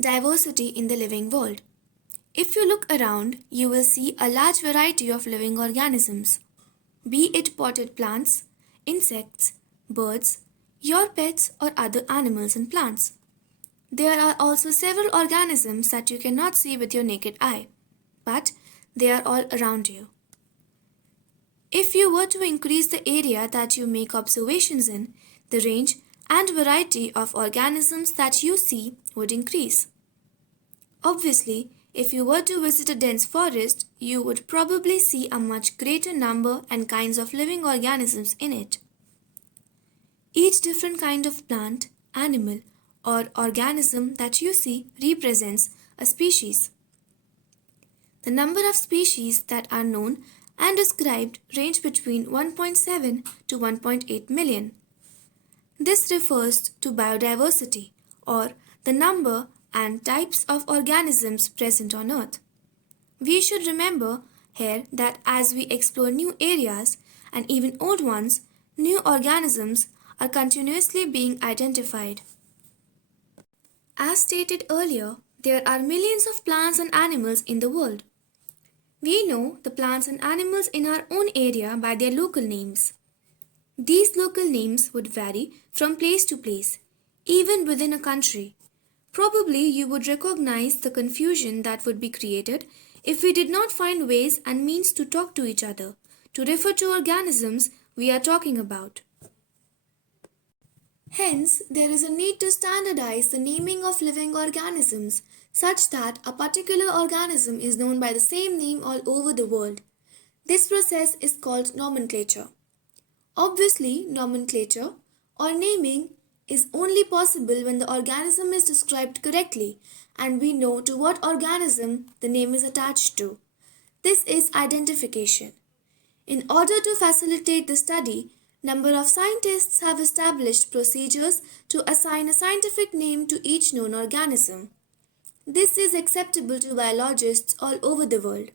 Diversity in the living world. If you look around, you will see a large variety of living organisms, be it potted plants, insects, birds, your pets, or other animals and plants. There are also several organisms that you cannot see with your naked eye, but they are all around you. If you were to increase the area that you make observations in, the range and variety of organisms that you see would increase. Obviously, if you were to visit a dense forest, you would probably see a much greater number and kinds of living organisms in it. Each different kind of plant, animal, or organism that you see represents a species. The number of species that are known and described range between 1.7 to 1.8 million. This refers to biodiversity, or the number and types of organisms present on Earth. We should remember here that as we explore new areas and even old ones, new organisms are continuously being identified. As stated earlier, there are millions of plants and animals in the world. We know the plants and animals in our own area by their local names. These local names would vary from place to place, even within a country. Probably you would recognize the confusion that would be created if we did not find ways and means to talk to each other, to refer to organisms we are talking about. Hence, there is a need to standardize the naming of living organisms such that a particular organism is known by the same name all over the world. This process is called nomenclature. Obviously, nomenclature or naming is only possible when the organism is described correctly and we know to what organism the name is attached to. This is identification. In order to facilitate the study, number of scientists have established procedures to assign a scientific name to each known organism. This is acceptable to biologists all over the world.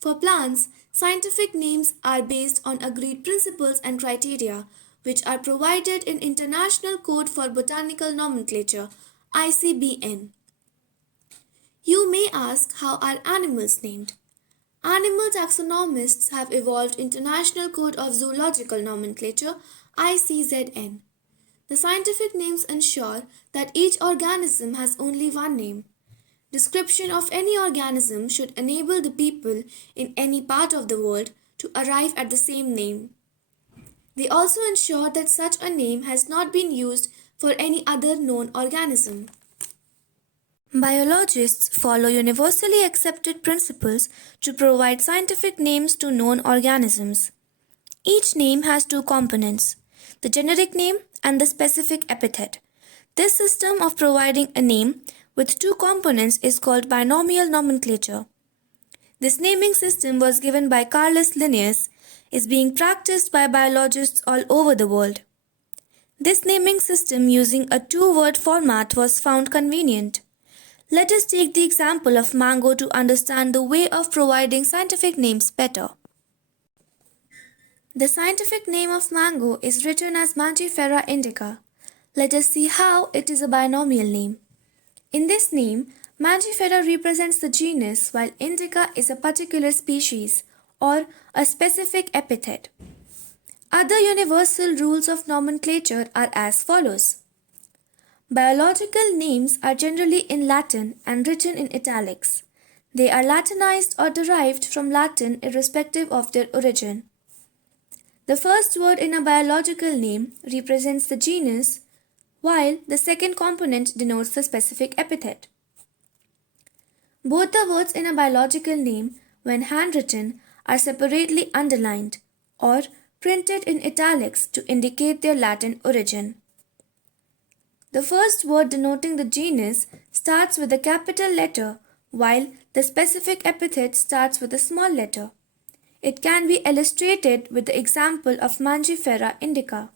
For plants, scientific names are based on agreed principles and criteria which are provided in International Code for Botanical Nomenclature (ICBN). You may ask, how are animals named? Animal taxonomists have evolved International Code of Zoological Nomenclature (ICZN). The scientific names ensure that each organism has only one name. Description of any organism should enable the people in any part of the world to arrive at the same name. They also ensure that such a name has not been used for any other known organism. Biologists follow universally accepted principles to provide scientific names to known organisms. Each name has two components, the generic name and the specific epithet. This system of providing a name with two components is called binomial nomenclature. This naming system was given by Carolus Linnaeus, is being practiced by biologists all over the world. This naming system using a two-word format was found convenient. Let us take the example of mango to understand the way of providing scientific names better. The scientific name of mango is written as Mangifera indica. Let us see how it is a binomial name. In this name, Mangifera represents the genus while indica is a particular species or a specific epithet. Other universal rules of nomenclature are as follows. Biological names are generally in Latin and written in italics. They are Latinized or derived from Latin irrespective of their origin. The first word in a biological name represents the genus, while the second component denotes the specific epithet. Both the words in a biological name, when handwritten, are separately underlined or printed in italics to indicate their Latin origin. The first word denoting the genus starts with a capital letter, while the specific epithet starts with a small letter. It can be illustrated with the example of Mangifera indica.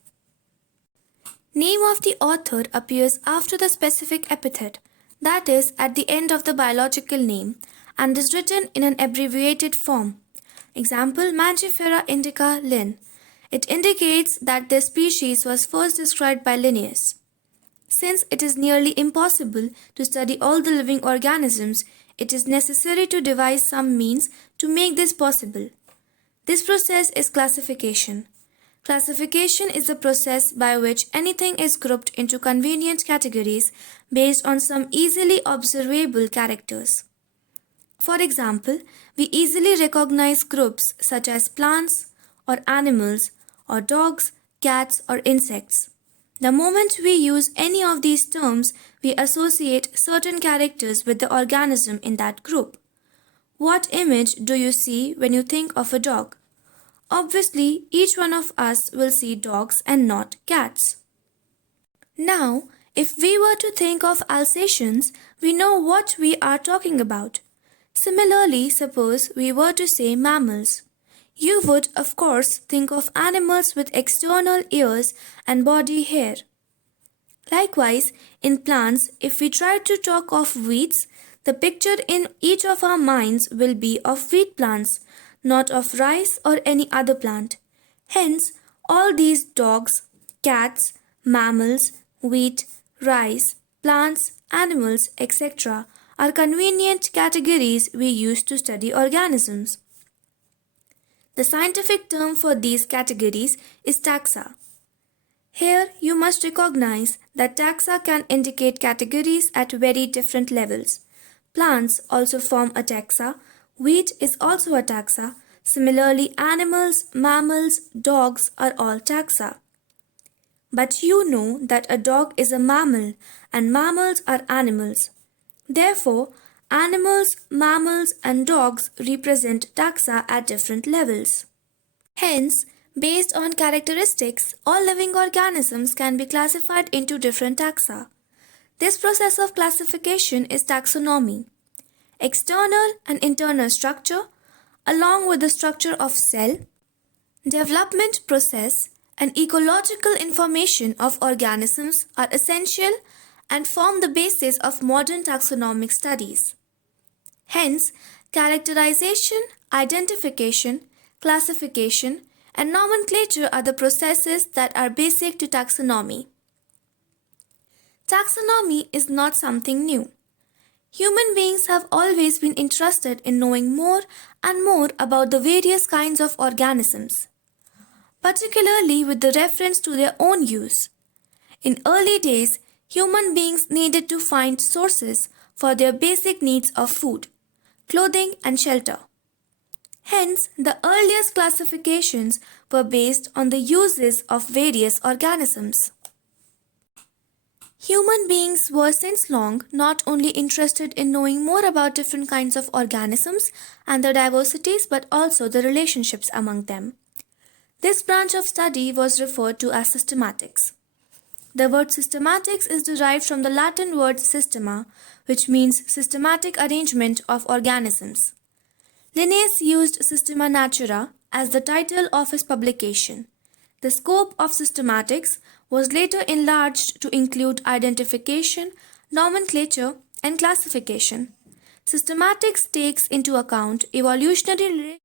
Name of the author appears after the specific epithet, that is, at the end of the biological name, and is written in an abbreviated form. Example, Mangifera indica Linn. It indicates that this species was first described by Linnaeus. Since it is nearly impossible to study all the living organisms, it is necessary to devise some means to make this possible. This process is classification. Classification is the process by which anything is grouped into convenient categories based on some easily observable characters. For example, we easily recognize groups such as plants or animals or dogs, cats or insects. The moment we use any of these terms, we associate certain characters with the organism in that group. What image do you see when you think of a dog? Obviously, each one of us will see dogs and not cats. Now, if we were to think of Alsatians, we know what we are talking about. Similarly, suppose we were to say mammals. You would, of course, think of animals with external ears and body hair. Likewise, in plants, if we try to talk of weeds, the picture in each of our minds will be of wheat plants, not of rice or any other plant. Hence, all these dogs, cats, mammals, wheat, rice, plants, animals, etc. are convenient categories we use to study organisms. The scientific term for these categories is taxa. Here you must recognize that taxa can indicate categories at very different levels. Plants also form a taxa, wheat is also a taxa, similarly animals, mammals, dogs are all taxa. But you know that a dog is a mammal and mammals are animals. Therefore, animals, mammals and dogs represent taxa at different levels. Hence, based on characteristics, all living organisms can be classified into different taxa. This process of classification is taxonomy. External and internal structure, along with the structure of cell, development process, and ecological information of organisms are essential and form the basis of modern taxonomic studies. Hence, characterization, identification, classification, and nomenclature are the processes that are basic to taxonomy. Taxonomy is not something new. Human beings have always been interested in knowing more and more about the various kinds of organisms, particularly with the reference to their own use. In early days, human beings needed to find sources for their basic needs of food, clothing, and shelter. Hence, the earliest classifications were based on the uses of various organisms. Human beings were since long not only interested in knowing more about different kinds of organisms and their diversities but also the relationships among them. This branch of study was referred to as systematics. The word systematics is derived from the Latin word systema, which means systematic arrangement of organisms. Linnaeus used Systema Naturae as the title of his publication. The scope of systematics was later enlarged to include identification, nomenclature, and classification. Systematics takes into account evolutionary